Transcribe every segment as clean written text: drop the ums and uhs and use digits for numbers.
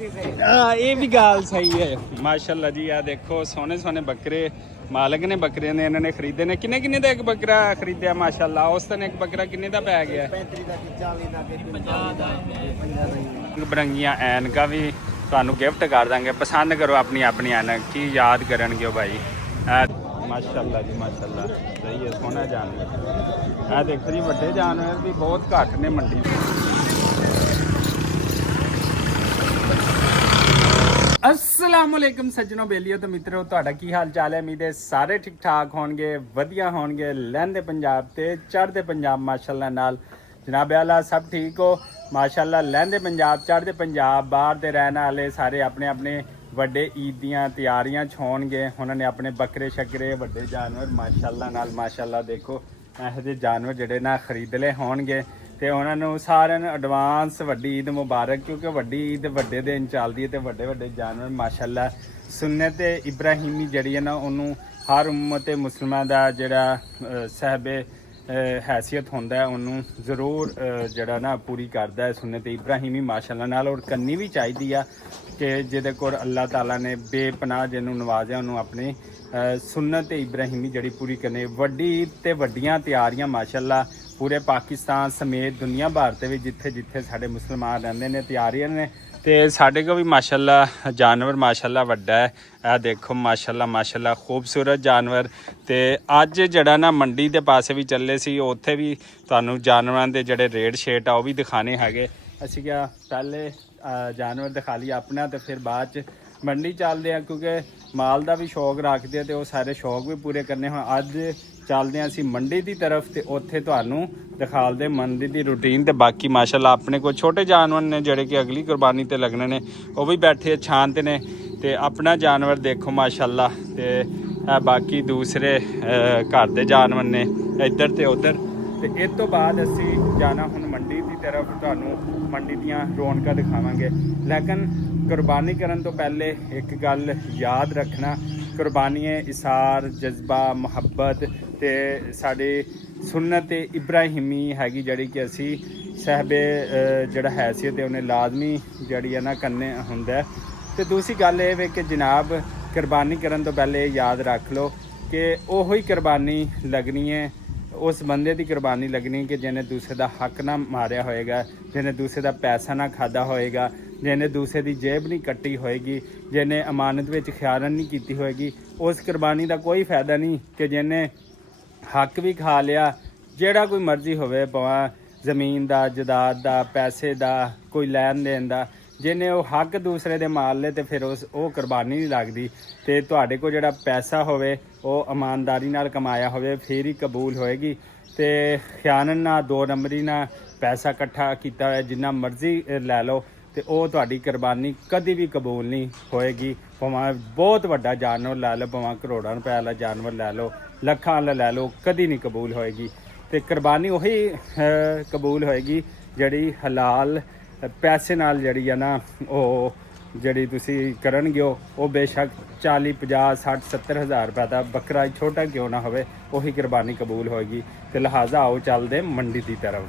ये भी गाल सही है माशाल्लाह जी। आ देखो सोने सोने बकरे मालक ने बकरे ने इन्होंने खरीदे ने। किन्ने किन्ने दा एक बकरा खरीदया माशाल्लाह? उस दिन एक बकरा किन्ने दा पै गया? 35 बरंगियां ऐनका भी ਤੁਹਾਨੂੰ गिफ्ट कर देंगे। पसंद करो अपनी अपनी ऐनक की याद करनगे भाई। माशाल्लाह जी माशाल्लाह सही है सोहना जानवर। आ देखो जी बड़े जानवर भी बहुत घट ने मंडी। अस्सलाम वालेकुम सज्जनों बेलियो तो मित्रों ਤੁਹਾਡਾ ਕੀ ਹਾਲ ਚਾਲ ਹੈ? ਉਮੀਦ ਹੈ ਸਾਰੇ ਠੀਕ ਠਾਕ ਹੋਣਗੇ, ਵਧੀਆ ਹੋਣਗੇ। ਲਹਿੰਦੇ ਪੰਜਾਬ ਤੇ ਚੜ੍ਹਦੇ ਪੰਜਾਬ ਮਾਸ਼ਾਅੱਲਾ ਨਾਲ ਜਨਾਬ ਆਲਾ ਸਭ ਠੀਕ ਹੋ ਮਾਸ਼ਾਅੱਲਾ। ਲਹਿੰਦੇ ਪੰਜਾਬ ਚੜ੍ਹਦੇ ਪੰਜਾਬ ਬਾਹਰ ਦੇ ਰਹਿਣ ਵਾਲੇ ਸਾਰੇ ਆਪਣੇ ਆਪਣੇ ਵੱਡੇ ਈਦ ਦੀਆਂ ਤਿਆਰੀਆਂ 'ਚ ਹੋਣਗੇ। ਉਹਨਾਂ ਨੇ ਆਪਣੇ ਬੱਕਰੇ ਸ਼ੱਕਰੇ ਵੱਡੇ ਜਾਨਵਰ ਮਾਸ਼ਾਅੱਲਾ ਨਾਲ ਮਾਸ਼ਾਅੱਲਾ ਦੇਖੋ ਇਹੋ ਜਿਹੇ ਜਾਨਵਰ ਜਿਹੜੇ ਨਾ ਖਰੀਦ ਲਏ ਹੋਣਗੇ ਤੇ ਉਹਨਾਂ ਨੂੰ ਸਾਰਿਆਂ ਨੂੰ ਐਡਵਾਂਸ ਵੱਡੀ ਈਦ ਮੁਬਾਰਕ। ਕਿਉਂਕਿ ਵੱਡੀ ਈਦ ਵੱਡੇ ਦਿਨ ਚੱਲਦੀ ਹੈ ਤੇ ਵੱਡੇ ਵੱਡੇ ਜਾਨਵਰ ਮਾਸ਼ਾਅੱਲਾ ਸੁਨਨਤ ਇਬਰਾਹੀਮੀ ਜਿਹੜੀ ਹੈ ਨਾ ਉਹਨੂੰ ਹਰ ਉਮਤ ਮੁਸਲਮਾਨ ਦਾ ਜਿਹੜਾ ਸਹਿਬੇ हैसियत होंदा है उन्होंने जरूर जड़ा ना पूरी करता है सुन्नत इब्राहिमी माशाअल्लाह नाल। और करनी भी चाहिए आ कि जिहदे कोल अल्लाह ताला ने बेपनाह जिन्हों नवाजा उन्होंने अपनी सुन्नत इब्राहिमी जड़ी पूरी करनी। वड्डी ते वड्डियां तैयारियां माशाअल्लाह पूरे पाकिस्तान समेत दुनिया भर ते भी जिथे जिथे साडे मुसलमान रहंदे ने तैयारियां ने। ਤੇ ਸਾਡੇ ਕੋ ਵੀ ਮਾਸ਼ਾਅੱਲਾ ਜਾਨਵਰ ਮਾਸ਼ਾਅੱਲਾ ਵੱਡਾ ਹੈ। ਇਹ ਦੇਖੋ ਮਾਸ਼ਾਅੱਲਾ ਮਾਸ਼ਾਅੱਲਾ ਖੂਬਸੂਰਤ ਜਾਨਵਰ। ਤੇ ਅੱਜ ਜਿਹੜਾ ਨਾ ਮੰਡੀ ਦੇ ਪਾਸੇ ਵੀ ਚੱਲੇ ਸੀ ਉੱਥੇ ਵੀ ਤੁਹਾਨੂੰ ਜਾਨਵਰਾਂ ਦੇ ਜਿਹੜੇ ਰੇਟ ਸ਼ੇਟ ਆ ਉਹ ਵੀ ਦਿਖਾਣੇ ਹੈਗੇ। ਅਸੀਂ ਕਿਹਾ ਪਹਿਲੇ ਜਾਨਵਰ ਦਿਖਾ ਲਈ ਆਪਣਾ ਤੇ ਫਿਰ ਬਾਅਦ 'ਚ ਮੰਡੀ ਚੱਲਦੇ ਆ ਕਿਉਂਕਿ ਮਾਲ ਦਾ ਵੀ ਸ਼ੌਕ ਰੱਖਦੇ ਆ ਤੇ ਉਹ ਸਾਰੇ ਸ਼ੌਕ ਵੀ ਪੂਰੇ ਕਰਨੇ। ਹੁਣ ਅੱਜ ਚੱਲਦੇ ਆ ਅਸੀਂ ਮੰਡੀ ਦੀ ਤਰਫ ਤੇ ਉੱਥੇ ਤੁਹਾਨੂੰ ਦਿਖਾਲਦੇ ਮੰਡੀ ਦੀ ਰੂਟੀਨ। ਤੇ ਬਾਕੀ ਮਾਸ਼ਾਅੱਲਾ ਆਪਣੇ ਕੋਲ ਛੋਟੇ ਜਾਨਵਰ ਨੇ ਜਿਹੜੇ ਕਿ ਅਗਲੀ ਕੁਰਬਾਨੀ ਤੇ ਲੱਗਣੇ ਨੇ ਉਹ ਵੀ ਬੈਠੇ ਛਾਂ ਤੇ ਨੇ। ਤੇ ਆਪਣਾ ਜਾਨਵਰ ਦੇਖੋ ਮਾਸ਼ਾਅੱਲਾ ਤੇ ਬਾਕੀ ਦੂਸਰੇ ਘਰ ਦੇ ਜਾਨਵਰ ਨੇ ਇੱਧਰ ਤੇ ਉੱਧਰ। ਤੇ ਇਸ ਤੋਂ ਬਾਅਦ ਅਸੀਂ ਜਾਣਾ ਹੁਣ ਮੰਡੀ ਦੀ ਤਰਫ ਤੁਹਾਨੂੰ ਮੰਡੀ ਦੀਆਂ ਰੌਣਕਾਂ ਦਿਖਾਵਾਂਗੇ। ਲੇਕਿਨ ਕੁਰਬਾਨੀ ਕਰਨ ਤੋਂ ਪਹਿਲੇ ਇੱਕ ਗੱਲ ਯਾਦ ਰੱਖਣਾ, ਕੁਰਬਾਨੀ ਇਸਾਰ ਜਜ਼ਬਾ ਮੁਹੱਬਤ ਤੇ ਸਾਡੇ ਸੁਨਨਤ ਇਬਰਾਹੀਮੀ ਹੈਗੀ ਜਿਹੜੀ ਕਿ ਅਸੀਂ ਸਹਿਬੇ ਜਿਹੜਾ ਹੈਸੀਅਤ ਹੈ ਉਹਨੇ ਲਾਜ਼ਮੀ ਜਿਹੜੀ ਹੈ ਨਾ ਕਰਨੇ ਹੁੰਦਾ। ਤੇ ਦੂਸਰੀ ਗੱਲ ਇਹ ਵੇ ਕਿ ਜਨਾਬ ਕੁਰਬਾਨੀ ਕਰਨ ਤੋਂ ਪਹਿਲੇ ਯਾਦ ਰੱਖ ਲਓ ਕਿ ਉਹੋ ਹੀ ਕੁਰਬਾਨੀ ਲੱਗਣੀ ਹੈ, ਉਸ ਬੰਦੇ ਦੀ ਕੁਰਬਾਨੀ ਲੱਗਣੀ ਕਿ ਜਿਹਨੇ ਦੂਸਰੇ ਦਾ ਹੱਕ ਨਾ ਮਾਰਿਆ ਹੋਏਗਾ, ਜਿਹਨੇ ਦੂਸਰੇ ਦਾ ਪੈਸਾ ਨਾ ਖਾਦਾ ਹੋਏਗਾ, ਜਿਹਨੇ ਦੂਸਰੇ ਦੀ ਜੇਬ ਨਹੀਂ ਕੱਟੀ ਹੋਏਗੀ, ਜਿਹਨੇ ਅਮਾਨਤ ਵਿੱਚ ਖਿਆਨਤ ਨਹੀਂ ਕੀਤੀ ਹੋਏਗੀ। ਉਸ ਕੁਰਬਾਨੀ ਦਾ ਕੋਈ ਫਾਇਦਾ ਨਹੀਂ ਕਿ ਜਿਹਨੇ ਹੱਕ ਵੀ ਖਾ ਲਿਆ ਜਿਹੜਾ ਕੋਈ ਮਰਜ਼ੀ ਹੋਵੇ, ਭਾਵੇਂ ਜ਼ਮੀਨ ਦਾ, ਜਾਇਦਾਦ ਦਾ, ਪੈਸੇ ਦਾ, ਕੋਈ ਲੈਣ ਦੇਣ ਦਾ। ਜਿਹਨੇ ਉਹ ਹੱਕ ਦੂਸਰੇ ਦੇ ਮਾਲ ਲਏ ਤੇ ਫਿਰ ਉਹ ਕੁਰਬਾਨੀ ਨਹੀਂ ਲੱਗਦੀ। ਤੇ ਤੁਹਾਡੇ ਕੋਲ ਜਿਹੜਾ ਪੈਸਾ ਹੋਵੇ ਉਹ ਇਮਾਨਦਾਰੀ ਨਾਲ ਕਮਾਇਆ ਹੋਵੇ ਫਿਰ ਹੀ ਕਬੂਲ ਹੋਏਗੀ। ਤੇ ਖਿਆਨਤ ਨਾਲ, ਦੋ ਨੰਬਰੀ ਨਾਲ ਪੈਸਾ ਇਕੱਠਾ ਕੀਤਾ ਹੋਇਆ ਜਿੰਨਾ ਮਰਜ਼ੀ ਲੈ ਲਓ ਤੇ ਉਹ ਤੁਹਾਡੀ ਕੁਰਬਾਨੀ ਕਦੀ ਵੀ ਕਬੂਲ ਨਹੀਂ ਹੋਏਗੀ। ਭਾਵੇਂ ਬਹੁਤ ਵੱਡਾ ਜਾਨਵਰ ਲੈ ਲਓ, ਭਾਵੇਂ ਕਰੋੜਾਂ ਰੁਪਏ ਵਾਲਾ ਜਾਨਵਰ ਲੈ ਲਓ, ਲੱਖਾਂ ਵਾਲਾ ਲੈ ਲਓ, ਕਦੀ ਨਹੀਂ ਕਬੂਲ ਹੋਏਗੀ। ਤੇ ਕੁਰਬਾਨੀ ਉਹੀ ਕਬੂਲ ਹੋਏਗੀ ਜਿਹੜੀ ਹਲਾਲ ਪੈਸੇ ਨਾਲ ਜਿਹੜੀ ਆ ਨਾ ਉਹ ਜਿਹੜੀ ਤੁਸੀਂ ਕਰਨਗੇ ਉਹ ਬੇਸ਼ੱਕ 40 50 60 70 ਹਜ਼ਾਰ ਰੁਪਏ ਦਾ ਬੱਕਰਾ ਛੋਟਾ ਕਿਉਂ ਨਾ ਹੋਵੇ ਉਹੀ ਕੁਰਬਾਨੀ ਕਬੂਲ ਹੋਏਗੀ। ਤੇ ਲਿਹਾਜ਼ਾ ਆਓ ਚੱਲਦੇ ਮੰਡੀ ਦੀ ਤਰਫ।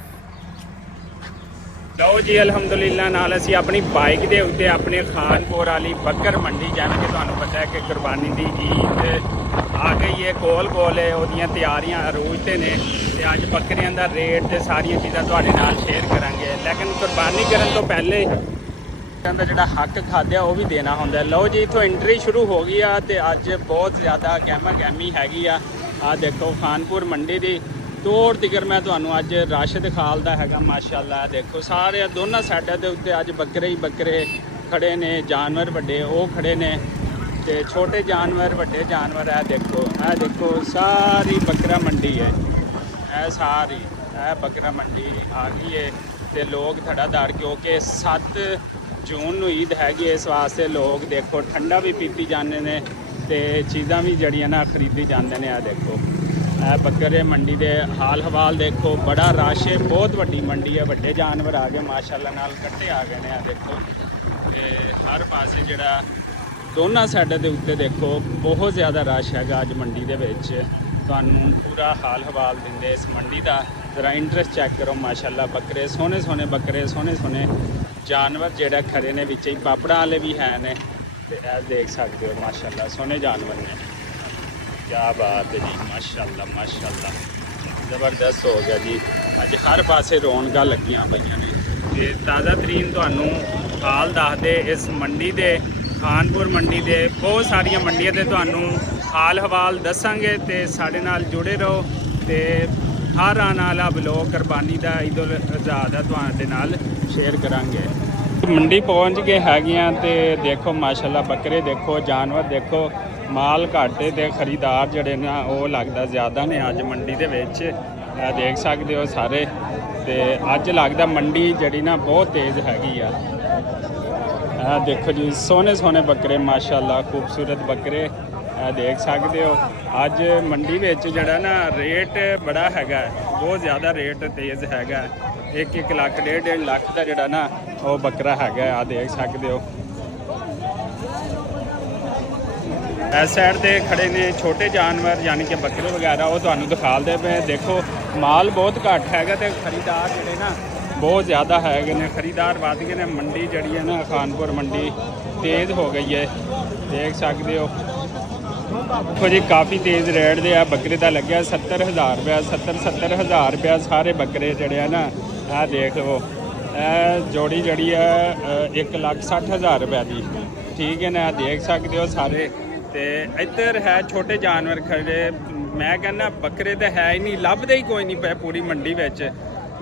ਲਓ ਜੀ ਅਲਹਮਦੁਲਿਲਾ ਨਾਲ ਅਸੀਂ ਆਪਣੀ ਬਾਈਕ ਦੇ ਉੱਤੇ ਆਪਣੇ ਖਾਨਪੁਰ ਵਾਲੀ ਬੱਕਰ ਮੰਡੀ ਜਾਵਾਂਗੇ। ਤੁਹਾਨੂੰ ਪਤਾ ਹੈ ਕਿ ਕੁਰਬਾਨੀ ਦੀ ਈਦ ਆ ਗਈ ਹੈ, ਕੋਲ ਹੈ, ਉਹਦੀਆਂ ਤਿਆਰੀਆਂ ਅਰੂਜ ਤੇ ਨੇ। ਤੇ ਅੱਜ ਬੱਕਰੀਆਂ ਦਾ ਰੇਟ ਤੇ ਸਾਰੀਆਂ ਚੀਜ਼ਾਂ ਤੁਹਾਡੇ ਨਾਲ ਸ਼ੇਅਰ ਕਰਾਂਗੇ। ਲੇਕਿਨ ਕੁਰਬਾਨੀ ਕਰਨ ਤੋਂ ਪਹਿਲੇ ਦਾ ਜਿਹੜਾ ਹੱਕ ਖਾਦਿਆ ਉਹ ਵੀ ਦੇਣਾ ਹੁੰਦਾ। ਲਓ ਜੀ ਇੱਥੋਂ ਐਂਟਰੀ ਸ਼ੁਰੂ ਹੋ ਗਈ ਆ ਤੇ ਅੱਜ ਬਹੁਤ ਜ਼ਿਆਦਾ ਗਹਿਮਾ ਗਹਿਮੀ ਹੈਗੀ ਆ। ਆਹ ਦੇਖੋ ਖਾਨਪੁਰ ਮੰਡੀ ਦੀ ਤੋੜ ਤਿਕਰ ਮੈਂ ਤੁਹਾਨੂੰ ਅੱਜ ਰਸ਼ ਦਿਖਾਲਦਾ ਹੈਗਾ ਮਾਸ਼ਾਅੱਲਾ। ਦੇਖੋ ਸਾਰੇ ਦੋਨਾਂ ਸਾਈਡਾਂ ਦੇ ਉੱਤੇ ਅੱਜ ਬੱਕਰੇ ਹੀ ਬੱਕਰੇ ਖੜੇ ਨੇ, ਜਾਨਵਰ ਵੱਡੇ ਉਹ ਖੜੇ ਨੇ ਤੇ ਛੋਟੇ ਜਾਨਵਰ ਵੱਡੇ ਜਾਨਵਰ। ਇਹ ਦੇਖੋ ਸਾਰੀ ਬੱਕਰਾ ਮੰਡੀ ਹੈ। ਇਹ ਸਾਰੀ ਇਹ ਬੱਕਰਾ ਮੰਡੀ ਆ ਗਈ ਹੈ ਤੇ ਲੋਕ ਧੜਾਧੜ ਕਿਉਂਕਿ 7 ਜੂਨ ਨੂੰ ਈਦ ਹੈਗੀ ਇਸ ਵਾਸਤੇ ਲੋਕ ਦੇਖੋ ਠੰਡਾ ਵੀ ਪੀਤੀ ਜਾਂਦੇ ਨੇ ਤੇ ਚੀਜ਼ਾਂ ਵੀ ਜਿਹੜੀਆਂ ਨਾ ਖਰੀਦੀ ਜਾਂਦੇ ਨੇ। ਆ ਦੇਖੋ ਇਹ ਬੱਕਰੇ ਮੰਡੀ ਦੇ ਹਾਲ ਹਵਾਲ ਦੇਖੋ, ਬੜਾ ਰਸ਼ ਹੈ, ਬਹੁਤ ਵੱਡੀ ਮੰਡੀ ਹੈ, ਵੱਡੇ ਜਾਨਵਰ ਆ ਗਏ ਮਾਸ਼ਾਅੱਲਾ ਨਾਲ, ਕੱਟੇ ਆ ਗਏ ਨੇ। ਆ ਦੇਖੋ ਤੇ ਹਰ ਪਾਸੇ ਜਿਹੜਾ ਦੋਨਾਂ ਸਾਈਡਾਂ ਦੇ ਉੱਤੇ ਦੇਖੋ ਬਹੁਤ ਜ਼ਿਆਦਾ ਰਸ਼ ਹੈਗਾ ਅੱਜ ਮੰਡੀ ਦੇ ਵਿੱਚ। ਤੁਹਾਨੂੰ ਪੂਰਾ ਹਾਲ ਹਵਾਲ ਦਿੰਦੇ ਇਸ ਮੰਡੀ ਦਾ। ज़रा इंटरेस्ट चेक करो माशाल्लाह, बकरे सोने सोने बकरे सोने सोने ਜਾਨਵਰ ਜਿਹੜਾ ਖੜੇ ਨੇ ਵਿੱਚ ਹੀ ਪਾਪੜਾਂ ਵਾਲੇ ਵੀ ਹੈ ਨੇ ਤੇ ਇਹ ਦੇਖ ਸਕਦੇ ਹੋ ਮਾਸ਼ਾਅੱਲਾ ਸੋਹਣੇ ਜਾਨਵਰ ਨੇ ਕੀ ਬਾਤ ਹੈ ਜੀ ਮਾਸ਼ਾਅੱਲਾ ਜ਼ਬਰਦਸਤ ਹੋ ਗਿਆ ਜੀ ਅੱਜ ਹਰ ਪਾਸੇ ਰੌਣਕਾਂ ਲੱਗੀਆਂ ਪਈਆਂ ਨੇ ਤੇ ਤਾਜ਼ਾ ਤਰੀਨ ਤੁਹਾਨੂੰ ਹਾਲ ਦੱਸਦੇ ਇਸ ਮੰਡੀ ਦੇ ਖਾਨਪੁਰ ਮੰਡੀ ਦੇ ਬਹੁਤ ਸਾਰੀਆਂ ਮੰਡੀਆਂ ਤੇ ਤੁਹਾਨੂੰ ਹਾਲ ਹਵਾਲ ਦੱਸਾਂਗੇ ਤੇ ਸਾਡੇ ਨਾਲ ਜੁੜੇ ਰਹੋ ਤੇ ਹਰ ਆਉਣ ਵਾਲਾ ਬਲੌਗ ਕੁਰਬਾਨੀ ਦਾ ਈਦ ਉਲ ਅਜ਼ਹਾ ਦਾ ਤੁਹਾਡੇ ਨਾਲ ਸ਼ੇਅਰ ਕਰਾਂਗੇ ਮੰਡੀ ਪਹੁੰਚ ਗਏ ਹੈਗੀਆਂ ਤੇ ਦੇਖੋ ਮਾਸ਼ਾਅੱਲਾ ਬੱਕਰੇ ਦੇਖੋ ਜਾਨਵਰ ਦੇਖੋ ਮਾਲ ਘਾਟੇ ਤੇ ਖਰੀਦਾਰ ਜਿਹੜੇ ਨਾ ਉਹ ਲੱਗਦਾ ਜ਼ਿਆਦਾ ਨੇ ਅੱਜ ਮੰਡੀ ਦੇ ਵਿੱਚ ਦੇਖ ਸਕਦੇ ਹੋ ਸਾਰੇ ਤੇ ਅੱਜ ਲੱਗਦਾ ਮੰਡੀ ਜਿਹੜੀ ਨਾ ਬਹੁਤ ਤੇਜ਼ ਹੈਗੀ ਆ ਦੇਖੋ ਜੀ ਸੋਹਣੇ ਸੋਹਣੇ ਬੱਕਰੇ ਮਾਸ਼ਾਅੱਲਾ ਖੂਬਸੂਰਤ ਬੱਕਰੇ ਦੇਖ ਸਕਦੇ ਹੋ ਅੱਜ ਮੰਡੀ ਵਿੱਚ ਜਿਹੜਾ ਨਾ ਰੇਟ ਬੜਾ ਹੈਗਾ ਬਹੁਤ ਜ਼ਿਆਦਾ ਰੇਟ ਤੇਜ਼ ਹੈਗਾ 1 ਲੱਖ 1.5 ਲੱਖ ਦਾ ਜਿਹੜਾ ਨਾ ਉਹ ਬੱਕਰਾ ਹੈਗਾ ਆ ਦੇਖ ਸਕਦੇ ਹੋ ਇਸ ਸਾਈਡ ਤੇ ਖੜੇ ਨੇ ਛੋਟੇ ਜਾਨਵਰ ਯਾਨੀ ਕਿ ਬੱਕਰੇ ਵਗੈਰਾ ਉਹ ਤੁਹਾਨੂੰ ਦਿਖਾਉਂਦੇ ਪਏ ਦੇਖੋ ਮਾਲ ਬਹੁਤ ਘੱਟ ਹੈਗਾ ਤੇ ਖਰੀਦਾਰ ਜਿਹੜੇ ਨਾ ਬਹੁਤ ਜ਼ਿਆਦਾ ਹੈਗੇ ਨੇ ਖਰੀਦਾਰ ਵੱਧ ਗਏ ਨੇ ਮੰਡੀ ਜਿਹੜੀ ਹੈ ਨਾ ਖਾਨਪੁਰ ਮੰਡੀ ਤੇਜ਼ ਹੋ ਗਈ ਹੈ ਦੇਖ ਸਕਦੇ ਹੋ ਦੇਖੋ ਜੀ ਕਾਫੀ ਤੇਜ਼ ਰੇਟ ਦੇ ਆ ਬੱਕਰੇ ਦਾ ਲੱਗਿਆ 70000 ਰੁਪਇਆ 70,000 ਰੁਪਇਆ ਸਾਰੇ ਬੱਕਰੇ ਜਿਹੜੇ ਆ ਨਾ ਆਹ ਦੇਖ ਲਓ ਇਹ ਜੋੜੀ ਜਿਹੜੀ ਆ 1,60,000 ਰੁਪਇਆ ਦੀ ਠੀਕ ਹੈ ਨਾ ਦੇਖ ਸਕਦੇ ਹੋ ਸਾਰੇ ਤੇ ਇੱਧਰ ਹੈ ਛੋਟੇ ਜਾਨਵਰ ਖੜੇ ਮੈਂ ਕਹਿੰਦਾ ਬੱਕਰੇ ਤਾਂ ਹੈ ਹੀ ਨਹੀਂ ਲੱਭਦੇ ਹੀ ਕੋਈ ਨਹੀਂ ਪਏ ਪੂਰੀ ਮੰਡੀ ਵਿੱਚ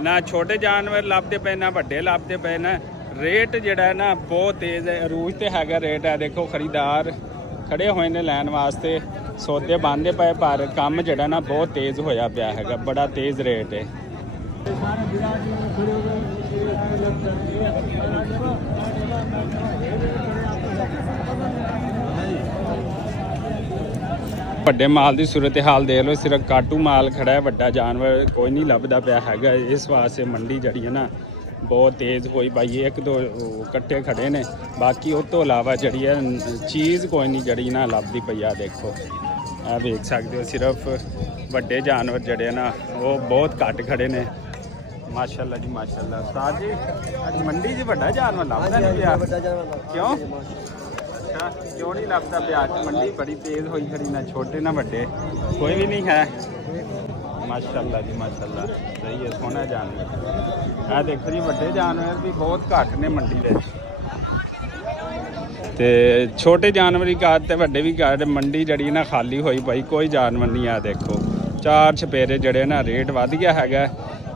ਨਾ ਛੋਟੇ ਜਾਨਵਰ ਲੱਭਦੇ ਪਏ ਨਾ ਵੱਡੇ ਲੱਭਦੇ ਪਏ ਨਾ ਰੇਟ ਜਿਹੜਾ ਨਾ ਬਹੁਤ ਤੇਜ਼ ਹੈ ਅਰੂਜ ਤੇ ਹੈਗਾ ਰੇਟ ਹੈ ਦੇਖੋ ਖਰੀਦਾਰ ਖੜੇ ਹੋਏ ਨੇ ਲੈਣ ਵਾਸਤੇ ਸੌਦੇ ਬੰਦੇ ਪਏ ਪਰ ਕੰਮ ਜਿਹੜਾ ਨਾ ਬਹੁਤ ਤੇਜ਼ ਹੋਇਆ ਪਿਆ ਹੈਗਾ ਬੜਾ ਤੇਜ਼ ਰੇਟ ਹੈ ਵੱਡੇ ਮਾਲ ਦੀ ਸੂਰਤ ਹਾਲ ਦੇਖ ਲਓ ਸਿਰਫ ਕਾਟੂ ਮਾਲ ਖੜਾ ਹੈ ਵੱਡਾ ਜਾਨਵਰ ਕੋਈ ਨਹੀਂ ਲੱਭਦਾ ਪਿਆ ਹੈਗਾ ਇਸ ਵਾਸਤੇ ਮੰਡੀ ਜਿਹੜੀ ਹੈ ਨਾ ਬਹੁਤ ਤੇਜ਼ ਹੋਈ ਭਾਈ ਇੱਕ ਦੋ ਕੱਟੇ ਖੜੇ ਨੇ ਬਾਕੀ ਉਹ ਤੋਂ ਇਲਾਵਾ ਜਿਹੜੀ ਹੈ ਚੀਜ਼ ਕੋਈ ਨਹੀਂ ਜਿਹੜੀ ਨਾ ਲੱਭਦੀ ਪਈ ਆ ਦੇਖੋ ਇਹ ਵੇਖ ਸਕਦੇ ਹੋ ਸਿਰਫ ਵੱਡੇ ਜਾਨਵਰ ਜਿਹੜੇ ਨਾ ਉਹ ਬਹੁਤ ਘੱਟ ਖੜੇ ਨੇ ਮਾਸ਼ਾਅੱਲਾ ਜੀ ਮਾਸ਼ਾਅੱਲਾ ਉਸਤਾਦ ਜੀ ਅੱਜ ਮੰਡੀ 'ਚ ਵੱਡਾ ਜਾਨਵਰ ਲੱਭਦਾ ਨਹੀਂ ਪਿਆ ਕਿਉਂ ਅੱਛਾ ਕਿਉਂ ਨਹੀਂ ਲੱਭਦਾ ਪਿਆ ਅੱਜ ਮੰਡੀ ਬੜੀ ਤੇਜ਼ ਹੋਈ ਖੜੀ ਨਾ ਛੋਟੇ ਨਾ ਵੱਡੇ ਕੋਈ ਵੀ ਨਹੀਂ ਹੈ ਮਾਸ਼ਾਅੱਲਾ ਜੀ ਮਾਸ਼ਾਅੱਲਾ ਸਹੀ ਹੈ ਸੋਹਣਾ ਜਾਨਵਰ ਆ ਦੇਖੋ ਜੀ ਵੱਡੇ ਜਾਨਵਰ ਵੀ ਬਹੁਤ ਘੱਟ ਨੇ ਮੰਡੀ ਵਿੱਚ ਤੇ ਛੋਟੇ ਜਾਨਵਰ ਹੀ ਘੱਟ ਤੇ ਵੱਡੇ ਵੀ ਘੱਟ ਮੰਡੀ ਜਿਹੜੀ ਨਾ ਖਾਲੀ ਹੋਈ ਭਾਈ ਕੋਈ ਜਾਨਵਰ ਨਹੀਂ ਆ ਦੇਖੋ ਚਾਰ ਛਪੇਰੇ ਜਿਹੜੇ ਨਾ ਰੇਟ ਵੱਧ ਗਿਆ ਹੈਗਾ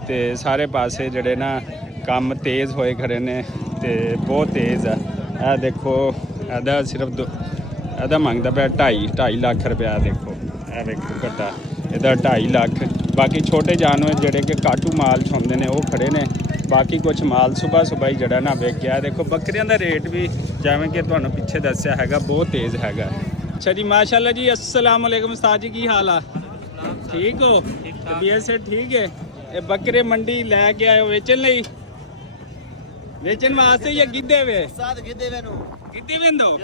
ਤੇ ਸਾਰੇ ਪਾਸੇ ਜਿਹੜੇ ਨਾ ਕੰਮ ਤੇਜ਼ ਹੋਏ ਖੜੇ ਨੇ ਤੇ ਬਹੁਤ ਤੇਜ਼ ਆ ਇਹ ਦੇਖੋ ਇਹਦਾ ਸਿਰਫ ਇਹਦਾ ਮੰਗਦਾ ਪਿਆ 2.5 ਲੱਖ ਰੁਪਇਆ ਦੇਖੋ ਇਹ ਵੇਖੋ ਘੱਟਾ ਇਹਦਾ 2.5 ਲੱਖ ਬਾਕੀ ਛੋਟੇ ਜਾਨਵਰ ਜਿਹੜੇ ਕਿ ਕਾਟੂ ਮਾਲ 'ਚ ਹੁੰਦੇ ਨੇ ਉਹ ਖੜੇ ਨੇ ਬਾਕੀ ਕੁਝ ਮਾਲ ਸੁਬਾਹ ਹੀ ਜਿਹੜਾ ਨਾ ਵਿਕ ਗਿਆ ਦੇਖੋ ਬੱਕਰੀਆਂ ਦਾ ਰੇਟ ਵੀ ਜਿਵੇਂ ਕਿ ਤੁਹਾਨੂੰ ਪਿੱਛੇ ਦੱਸਿਆ ਹੈਗਾ ਬਹੁਤ ਤੇਜ਼ ਹੈਗਾ ਅੱਛਾ ਜੀ ਮਾਸ਼ਾਅੱਲਾ ਜੀ अस्सलाम वालेकुम उस्ताद जी की हाल आ ठीक हो तबीयत से ठीक है ਇਹ ਬੱਕਰੇ ਮੰਡੀ ਲੈ ਕੇ ਆਏ ਵੇਚਣ ਲਈ ਵੇਚਣ ਵਾਸਤੇ ਜਾਂ ਗਿੱਧੇ ਵੇ ਸਾਦ ਗਿੱਧੇ ਵੇ ਨੂੰ ਗਿੱਧੇ ਵੇਂਦੋ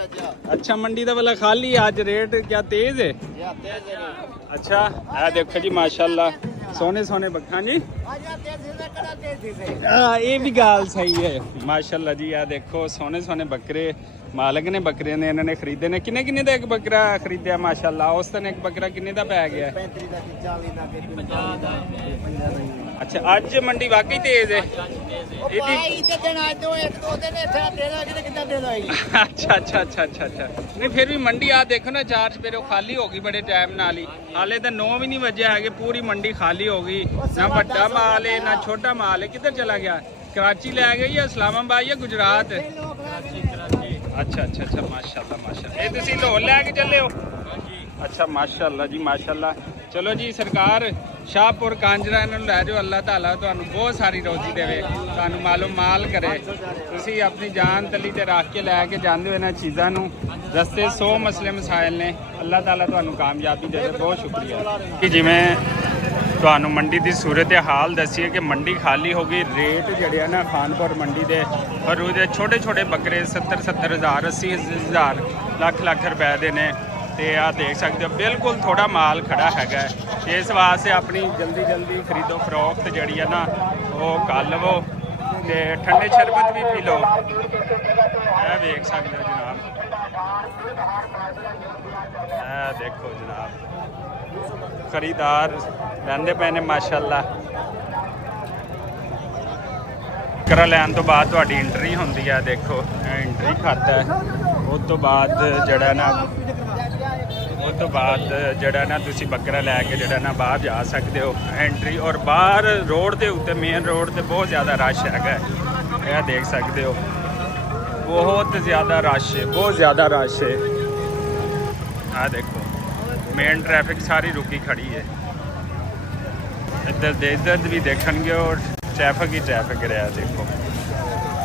ਅੱਛਾ ਮੰਡੀ ਦਾ ਵਾਲਾ ਖਾਲੀ ਅੱਜ ਰੇਟ ਕਿਆ ਤੇਜ਼ ਹੈ अच्छा है देखो जी माशाल्लाह सोने सोने बखा जी ये भी गाल सही है माशाल्लाह जी आ देखो सोने सोने बकरे मालिक ने बकरे ने इन्होंने खरीदे ने किन्ने किन्ने दा एक बकरा खरीदया माशाल्लाह उस दिन एक बकरा किन्ने दा पै गया 35 अच्छा आज मंडी वाकई तेज है अच्छा नहीं फिर भी मंडी आ देखो ना चार सवेरे खाली होगी बड़े टाइम नाल ही हाले तो 9 भी नहीं बजे है पूरी मंडी खाली होगी ना बड़ा माल है ना छोटा माल है किधर चला गया कराची ले गई या इस्लामाबाद या गुजरात अच्छा माशाल्लाह ये तुसी लाहौर लैके चले हो अच्छा माशाल्लाह जी माशाल्लाह चलो जी सरकार शाहपुर कांजरा इन्होंने लै जाओ अल्लाह ताला तुहानू बहुत सारी रोजी देवे तुहानू मालो माल करे तुसी अपनी जान तली ते रख के लैके जांदे हो इन्हां चीज़ां नू रस्ते 100 मसले मसाइल ने अल्लाह ताला तुहानू कामयाबी दे बहुत शुक्रिया कि जिवें तुहानू मंडी की सूरत हाल दसी है कि मंडी खाली हो गई रेट जड़े ना खानपुर मंडी के और छोटे छोटे बकरे 70 हज़ार 80 हज़ार लाख रुपए के ने ते आ देख सकते हो बिल्कुल थोड़ा माल खड़ा हैगा इस वास्ते अपनी जल्दी खरीदो फरोख्त जड़ी है ना वो कर लवो ਤੇ ਠੰਡੇ ਸ਼ਰਬਤ ਵੀ ਪੀ ਲਓ। ਇਹ ਵੇਖ ਸਕਦੇ ਹੋ ਜਨਾਬ, ਇਹ ਦੇਖੋ ਜਨਾਬ ਖਰੀਦਾਰ ਲੈਂਦੇ ਪਏ ਨੇ ਮਾਸ਼ਾਅੱਲਾ। ਬੱਕਰਾ ਲੈਣ ਤੋਂ ਬਾਅਦ ਤੁਹਾਡੀ ਐਂਟਰੀ ਹੁੰਦੀ ਹੈ, ਦੇਖੋ ਐਂਟਰੀ ਖਾਤਾ ਹੈ। ਉਸ ਤੋਂ ਬਾਅਦ ਜਿਹੜਾ ਨਾ ਤੁਸੀਂ ਬੱਕਰਾ ਲੈ ਕੇ ਜਿਹੜਾ ਨਾ ਬਾਹਰ ਜਾ ਸਕਦੇ ਹੋ ਐਂਟਰੀ। ਔਰ ਬਾਹਰ ਰੋਡ ਦੇ ਉੱਤੇ ਮੇਨ ਰੋਡ ਤੇ ਬਹੁਤ ਜ਼ਿਆਦਾ ਰਸ਼ ਹੈਗਾ, ਇਹ ਦੇਖ ਸਕਦੇ ਹੋ, ਬਹੁਤ ਜ਼ਿਆਦਾ ਰਸ਼ ਹੈ, ਬਹੁਤ ਜ਼ਿਆਦਾ ਰਸ਼ ਹੈ। ਆ ਦੇਖੋ ਮੇਨ ਟ੍ਰੈਫਿਕ ਸਾਰੀ ਰੁਕੀ ਖੜੀ ਹੈ, ਇੱਧਰ ਵੀ ਦੇਖਣਗੇ ਔਰ ट्रैफिक ही ट्रैफिक रहा। देखो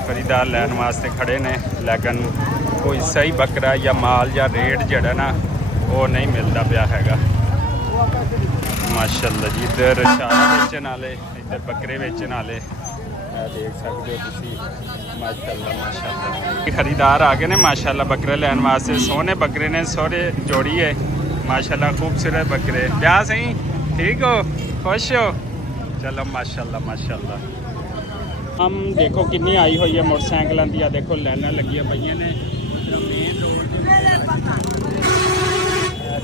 खरीदार लैन वास्ते खड़े ने, लेकिन कोई सही बकरा या माल या रेट जड़ा ना वो नहीं मिलता पाया हैगा माशाअल्लाह जी। इधर शाला बेचन वाले, इधर बकरे बेचन वाले देख सकते हो तुसी माशाअल्लाह माशाअल्लाह। खरीदार आ गए ने माशाअल्लाह बकरे लैन वास्ते। सोहने बकरे ने, सोहरे जोड़ी है माशाअल्लाह, खूबसूरत बकरे। क्या सही ठीक हो, खुश हो? चलो माशाअल्लाह माशाअल्लाह। हम देखो कितनी आई हुई है मोटरसाइकिलों की, देखो लाइना लगी पई ने मेन रोड।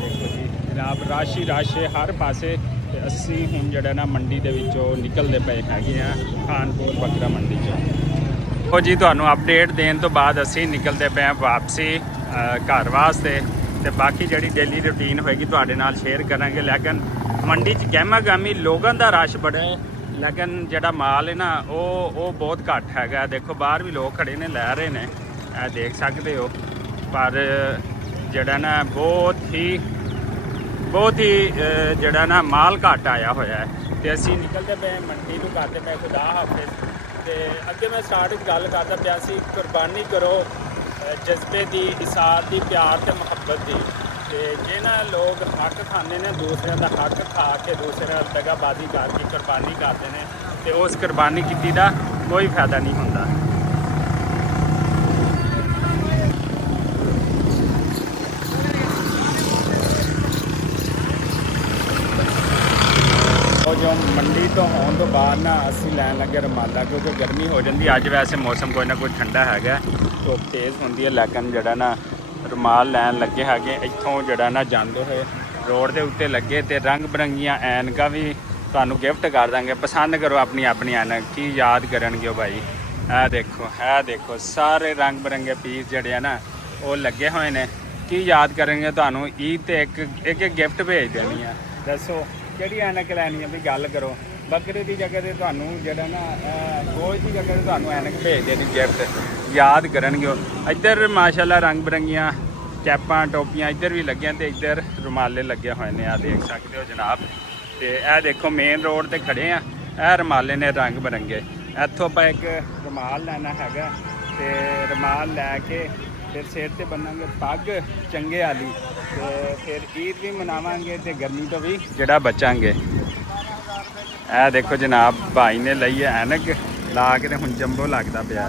देखो जी जनाब रश ही रश है हर पासे। असी हुण जिहड़ा ना मंडी दे विचों निकलदे पए हैगे आ खानपुर बकरा मंडी चों। ओ जी तुहानूं अपडेट देण तो बाद असी निकलदे पए वापसी घर वास्ते, ते बाकी जिहड़ी डेली रूटीन होएगी तुहाडे नाल शेयर करांगे। लेकिन मंडी च गहमा गहमी लोगों का रश बड़ा है, लेकिन जिहड़ा माल है ना वो बहुत घट हैगा। देखो बाहर भी लोग खड़े ने लै रहे ने, देख सकते हो। पर जिहड़ा ना बहुत ही जिहड़ा ना माल घट आया होया है। तो असी निकलते पे मंडी को करते पे खुदा हाफिज़। तो अगे मैं स्टार्ट गल करता पाया सी कुर्बानी करो जज्बे की, इसात की, प्यार ते मुहब्बत की। तो जिन्हें लोग हक खाते हैं दूसरों का हक खा के दूसरे दगाबाजी करके कुर्बानी करते हैं, तो उस कुर्बानी की का कोई फायदा नहीं होता। और जो मंडी तो होने तो बाद ना असी लैन लगे रुमाला, क्योंकि गर्मी हो जाती। अज वैसे मौसम कोई ना कोई ठंडा है, धुप तेज़ होंगी है, लेकिन जड़ा ना रुमाल लैन लगे है। इत्थों जड़ा ना जाते हुए रोड के उत्ते लगे, तो रंग बिरंगियां ऐनक भी तुहानूं गिफ्ट कर देंगे। पसंद करो अपनी अपनी ऐनक की याद करनगे भाई। है देखो सारे रंग बिरंगे पीस जड़े हैं ना वो लगे हुए हैं, की याद करेंगे तुहानूं। ईद ते एक गिफ्ट भेज देनी है। दसो किहड़ी ऐनक लैनी है भी गल करो। बकरे की जगह से तुहानूं जिहड़ा ना गोश्त की जगह से तुहानूं ऐनक भेज देनी गिफ्ट, याद करनगे। इधर माशाअल्लाह रंग बिरंगियां कैपां टोपियां इधर भी लगियां, तो इधर रुमाले लगे हुए हैं, देख सकते हो जनाब। तो यह देखो मेन रोड पर खड़े हैं, यह रुमाले ने रंग बिरंगे। इत्थों आप एक रुमाल लैना हैगा, तो रुमाल लैके फिर सिर ते बन्नांगे पग चंगे वाली, तो फिर ईद भी मनावांगे, तो गर्मी तो भी जड़ा बचांगे। यह देखो जनाब भाई ने लई है ऐनक ला के, हुण जंबो लगता पाया।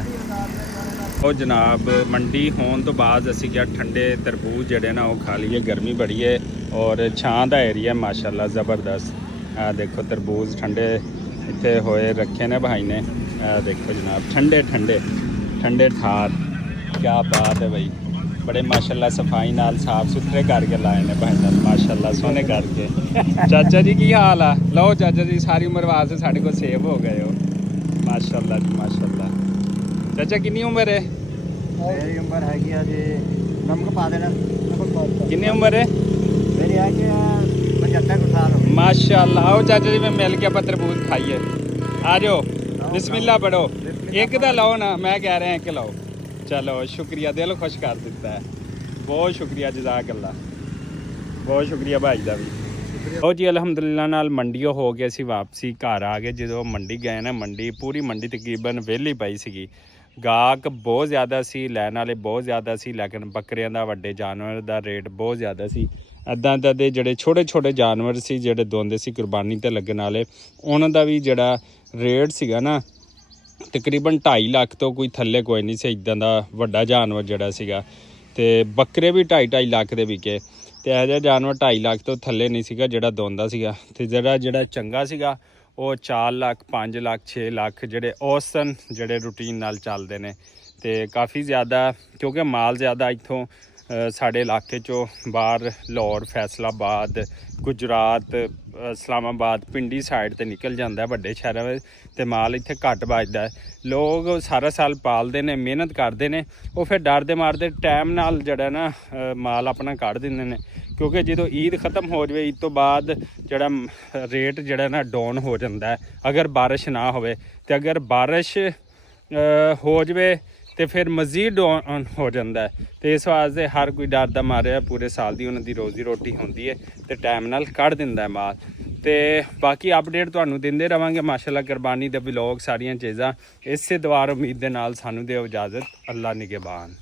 और जनाब मंडी होने तो बाद असी क्या ठंडे तरबूज जड़े ना वो खा लीए, गर्मी बड़ी है और छां दा एरिया माशाअल्लाह ज़बरदस्त। देखो तरबूज ठंडे इतने होए रखे ने भाई ने। देखो जनाब ठंडे ठंडे ठंडे ठार, क्या बात है भाई। बड़े माशाअल्लाह सफाई नाल साफ सुथरे करके लाए ने भाई नाल माशाअल्लाह, सोने करके। चाचा जी की हाल है? लो चाचा जी सारी उम्र वास्ते साढ़े को सेव हो गए हो माशाअल्लाह जी माशाअल्लाह। चाचा कितनी उम्र है? मेरी उम्र है कि अभी नमक पा देना। कितनी उम्र है मेरी है कि 75 साल हो। माशाअल्लाह। आओ चाचा जी में मिल के आप तरबूज खाइए, आ जाओ। बिस्मिल्लाह पढ़ो, एक तो लाओ ना, मैं कह रहा एक लाओ। चलो शुक्रिया, दिल खुश कर दिता है, बहुत शुक्रिया जज़ाकल्लाह, बहुत शुक्रिया भाई का भी। ਉਹ ਜੀ ਅਲਹਮਦੁਲਿਲਾ ਨਾਲ ਮੰਡੀਓ ਹੋ ਕੇ ਅਸੀਂ ਵਾਪਸੀ ਘਰ ਆ ਗਏ। ਜਦੋਂ ਮੰਡੀ ਗਏ ਨਾ, ਮੰਡੀ ਪੂਰੀ ਮੰਡੀ ਤਕਰੀਬਨ ਵਿਹਲੀ ਪਈ ਸੀਗੀ। ਗਾਹਕ ਬਹੁਤ ਜ਼ਿਆਦਾ ਸੀ, ਲੈਣ ਵਾਲੇ ਬਹੁਤ ਜ਼ਿਆਦਾ ਸੀ, ਲੇਕਿਨ ਬੱਕਰਿਆਂ ਦਾ ਵੱਡੇ ਜਾਨਵਰ ਦਾ ਰੇਟ ਬਹੁਤ ਜ਼ਿਆਦਾ ਸੀ। ਇੱਦਾਂ ਦੇ ਜਿਹੜੇ ਛੋਟੇ ਛੋਟੇ ਜਾਨਵਰ ਸੀ ਜਿਹੜੇ ਦੋਂਦੇ ਸੀ ਕੁਰਬਾਨੀ ਤੇ ਲੱਗਣ ਵਾਲੇ, ਉਹਨਾਂ ਦਾ ਵੀ ਜਿਹੜਾ ਰੇਟ ਸੀਗਾ ਨਾ ਤਕਰੀਬਨ 2.5 ਲੱਖ ਤੋਂ ਕੋਈ ਥੱਲੇ ਕੋਈ ਨਹੀਂ ਸੀ। ਇੱਦਾਂ ਦਾ ਵੱਡਾ ਜਾਨਵਰ ਜਿਹੜਾ ਸੀਗਾ, ਤੇ ਬੱਕਰੇ ਵੀ 2.5 ਲੱਖ ਦੇ ਵਿਕੇ। ਤੇ ਇਹ ਜਿਹਾ ਜਾਨਵਰ 2.5 ਲੱਖ ਤੋਂ ਥੱਲੇ ਨਹੀਂ ਸੀਗਾ ਜਿਹੜਾ ਦੋਂਦਾ ਸੀਗਾ। ਤੇ ਜਿਹੜਾ ਚੰਗਾ ਸੀਗਾ ਉਹ 4 ਲੱਖ 5 ਲੱਖ 6 ਲੱਖ ਜਿਹੜੇ ਔਸਤਨ ਜਿਹੜੇ ਰੂਟੀਨ ਨਾਲ ਚੱਲਦੇ ਨੇ। ਤੇ ਕਾਫੀ ਜ਼ਿਆਦਾ ਕਿਉਂਕਿ ਮਾਲ ਜ਼ਿਆਦਾ ਇੱਥੋਂ ਸਾਡੇ ਇਲਾਕੇ 'ਚੋਂ ਬਾਹਰ ਲਾਹੌਰ, ਫੈਸਲਾਬਾਦ, ਗੁਜਰਾਤ, ਇਸਲਾਮਾਬਾਦ, ਪਿੰਡੀ ਸਾਈਡ ਤੇ ਨਿਕਲ ਜਾਂਦਾ ਵੱਡੇ ਸ਼ਹਿਰਾਂ ਵਿੱਚ, ਤੇ ਮਾਲ ਇੱਥੇ ਘੱਟ ਬਚਦਾ। ਲੋਕ ਸਾਰਾ ਸਾਲ ਪਾਲਦੇ ਨੇ, ਮਿਹਨਤ ਕਰਦੇ ਨੇ, ਉਹ ਫਿਰ ਡਰਦੇ ਮਾਰਦੇ ਟਾਈਮ ਨਾਲ ਜਿਹੜਾ ਨਾ ਮਾਲ ਆਪਣਾ ਕੱਢ ਦਿੰਦੇ ਨੇ। ਕਿਉਂਕਿ ਜਦੋਂ ਈਦ ਖਤਮ ਹੋ ਜਾਵੇ, ਈਦ ਤੋਂ ਬਾਅਦ ਜਿਹੜਾ ਰੇਟ ਜਿਹੜਾ ਨਾ ਡਾਊਨ ਹੋ ਜਾਂਦਾ ਅਗਰ ਬਾਰਿਸ਼ ਨਾ ਹੋਵੇ। ਤੇ ਅਗਰ ਬਾਰਿਸ਼ ਹੋ ਜਾਵੇ ਤੇ ਫਿਰ ਮਜ਼ੀਦ ਡਾਊਨ ਹੋ ਜਾਂਦਾ। ਤੇ ਇਸ ਵਾਸਤੇ ਹਰ ਕੋਈ ਡਰ ਦਾ ਮਾਰਿਆ, ਪੂਰੇ ਸਾਲ ਦੀ ਉਹਨਾਂ ਦੀ ਰੋਜ਼ੀ ਰੋਟੀ ਹੁੰਦੀ ਹੈ ਤੇ ਟਾਈਮ ਨਾਲ ਕੱਢ ਦਿੰਦਾ ਮਾਲ। ਤੇ ਬਾਕੀ ਅਪਡੇਟ ਤੁਹਾਨੂੰ ਦਿੰਦੇ ਰਵਾਂਗੇ ਮਾਸ਼ਾਅੱਲਾ, ਕੁਰਬਾਨੀ ਦੇ ਵਲੌਗ, ਸਾਰੀਆਂ ਚੀਜ਼ਾਂ। ਇਸੇ ਦੁਆਰ ਉਮੀਦ ਦੇ ਨਾਲ ਸਾਨੂੰ ਦਿਓ ਇਜਾਜ਼ਤ। ਅੱਲਾ ਨਿਗਹਿਬਾਨ।